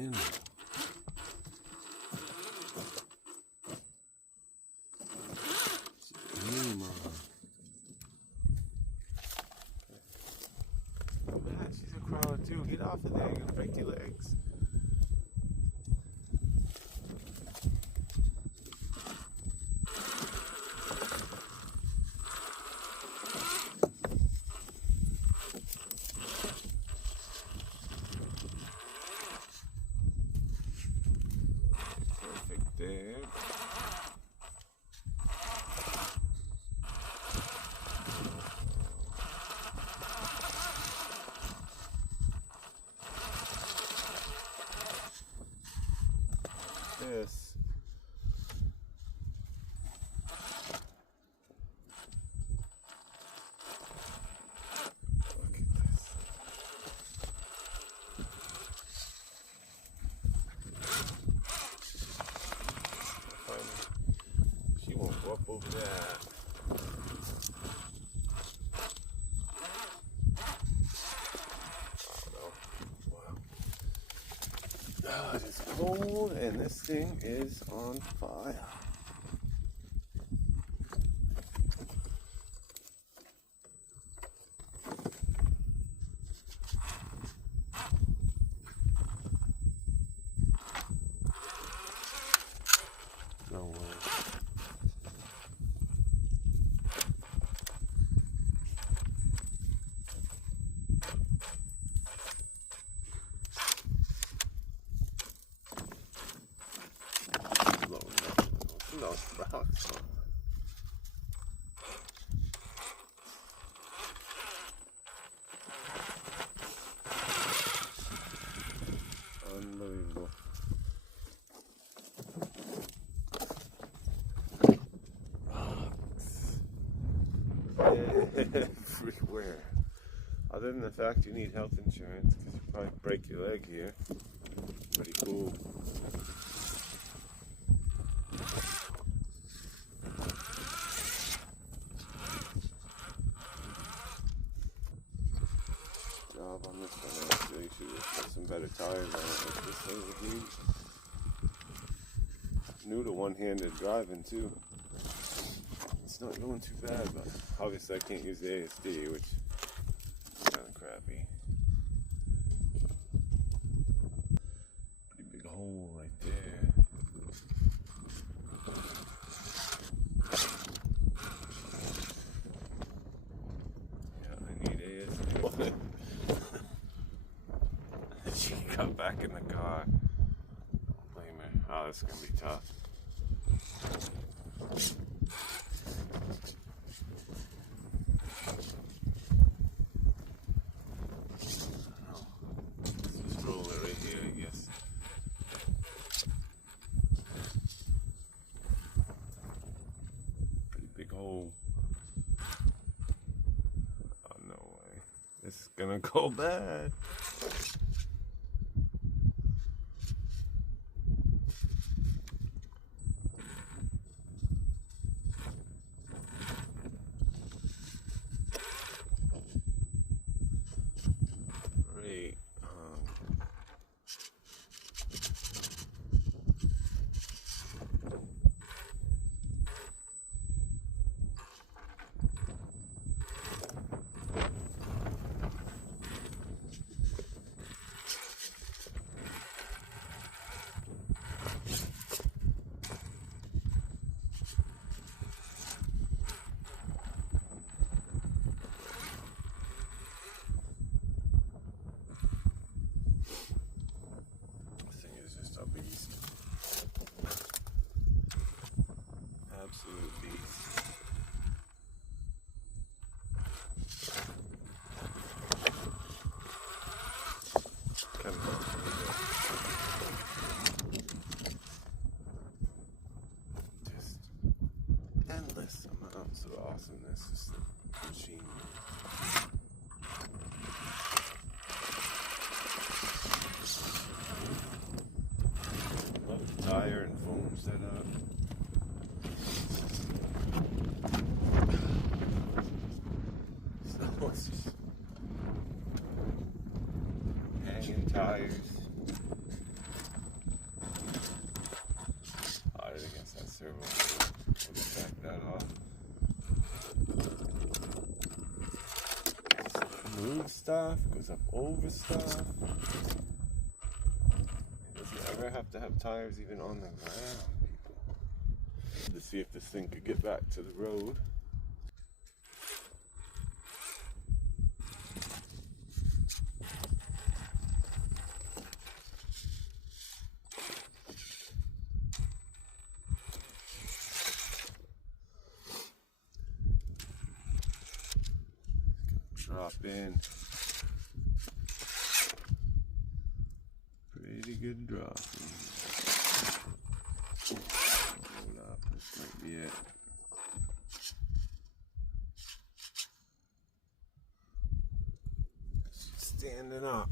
animal. She's a crawler too. Get off of there. You're gonna break your legs. Perfect there. This. Look at this. She won't go up over that. It's cold and this thing is on fire. No way. Rocks. Unbelievable. Rocks. Everywhere. Other than the fact you need health insurance because you probably break your leg here. Pretty cool. On this one, actually, should have put some better tires on it. Like this thing would need. New to one-handed driving too. It's not going too bad, but obviously I can't use the ASD, which is kind of crappy. Pretty big hole right there. Yeah, I need ASD. She got back in the car. Don't blame her. Oh, this is gonna be tough. Let's just roll it right here, I guess. Pretty big hole. Oh, no way. This is gonna go bad. Absolute beast. Kind of just endless amounts of awesomeness. Just the machine. Love the tire and foam setup. Hanging tires. stuff, goes up over stuff. It doesn't ever have to have tires even on the ground, people. To see if this thing could get back to the road. Drop in. Pretty good drop. Hold up, this might be it. Standing up.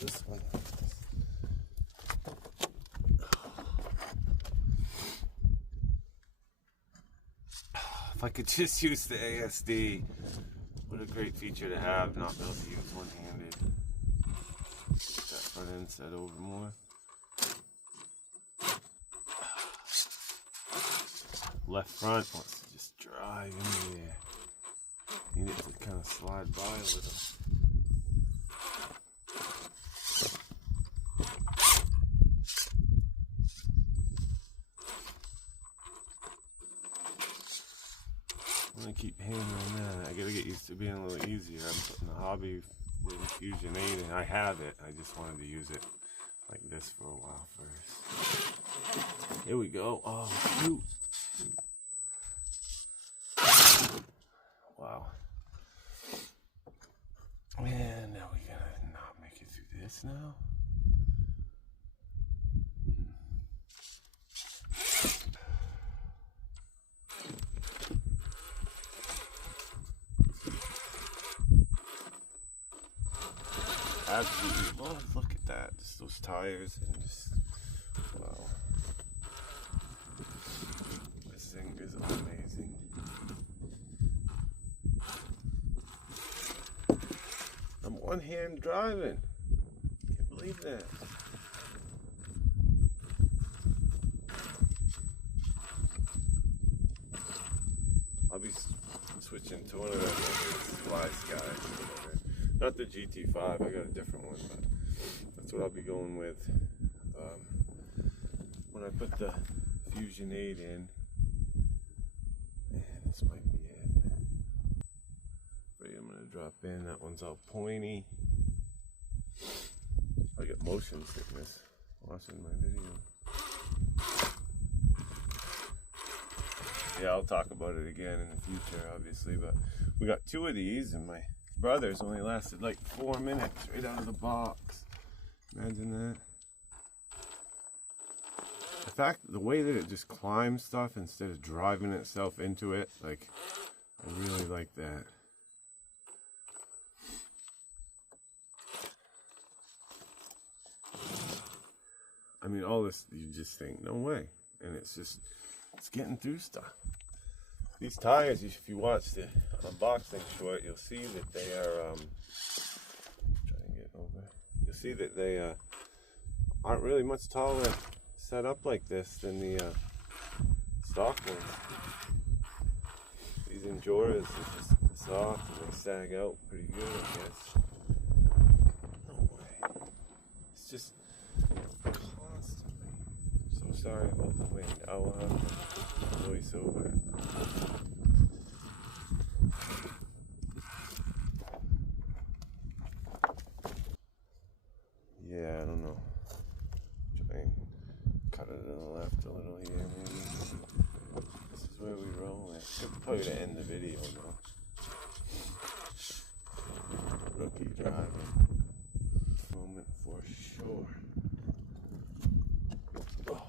This one. If I could just use the ASD, what a great feature to have, not be able to use one-handed. Get that front end set over more. Left front wants to just drive in there. Need it to kind of slide by a little. I'm gonna keep hammering that. I gotta get used to being a little easier. I'm putting the hobby with Infusion 8 and I have it. I just wanted to use it like this for a while first. Here we go. Oh, shoot. Wow. And now we gotta not make it through this now. Absolutely love. Look at that. Just those tires and just wow. This thing is amazing. I'm one hand driving. Can't believe that. I'll be switching to one of those Fly Skies or whatever. Not the GT5, I got a different one, but that's what I'll be going with when I put the Fusion 8 in. Man, this might be it. I'm going to drop in. That one's all pointy. I get motion sickness watching my video. Yeah, I'll talk about it again in the future, obviously, but we got two of these and my brother's only lasted like 4 minutes right out of the box. Imagine that. The fact, the way that it just climbs stuff instead of driving itself into it, like, I really like that. I mean, all this, you just think, no way. And it's just, it's getting through stuff. These tires, if you watch the unboxing short, you'll see that they are, try and get over. You'll see that they aren't really much taller set up like this than the stock ones. These Injoras are just soft and they sag out pretty good, I guess. No way. It's just constantly. So sorry about the wind. I will have to voice over it. Yeah, I don't know. Try and cut it to the left a little here, maybe. This is where we roll it. Probably to end the video now. Rookie driving. Moment for sure. Oh.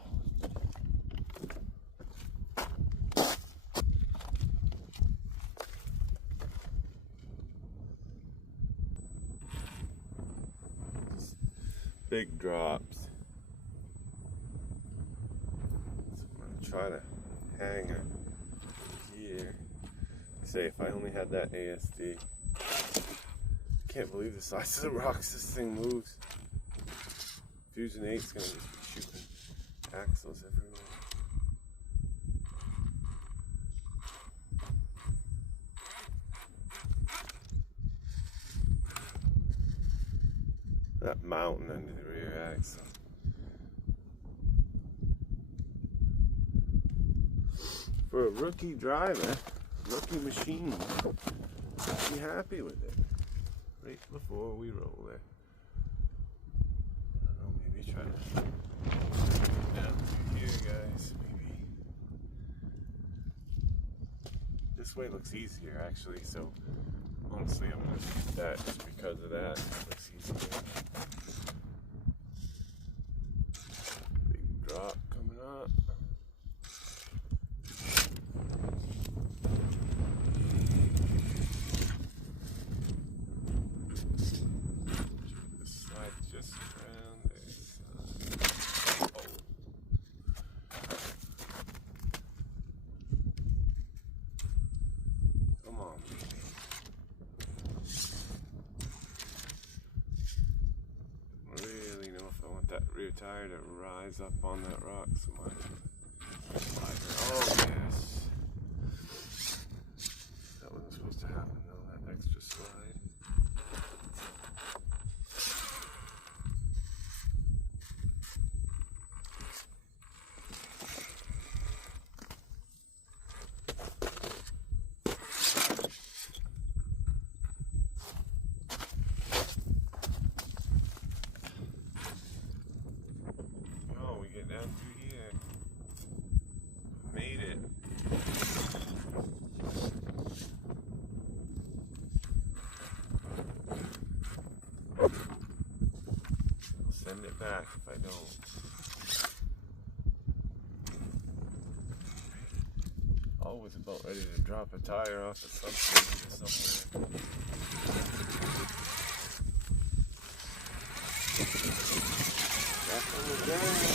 Big drops. So I'm gonna try to hang it here. Say if I only had that ASD. Can't believe the size of the rocks this thing moves. Fusion 8's gonna just be shooting axles everywhere. That mountain under the rear axle. For a rookie driver, rookie machine, be happy with it. Right before we roll there. I don't know, maybe try to down through here, guys. Maybe this way looks easier, actually. So honestly, I'm gonna do that just because of that. It looks easier. Big drop coming up. That rear tire to rise up on that rock so much. Oh yes. That wasn't supposed to happen though, that extra slide. Down through here. Made it. I'll send it back if I don't. Always about ready to drop a tire off at some somewhere. Back on the ground.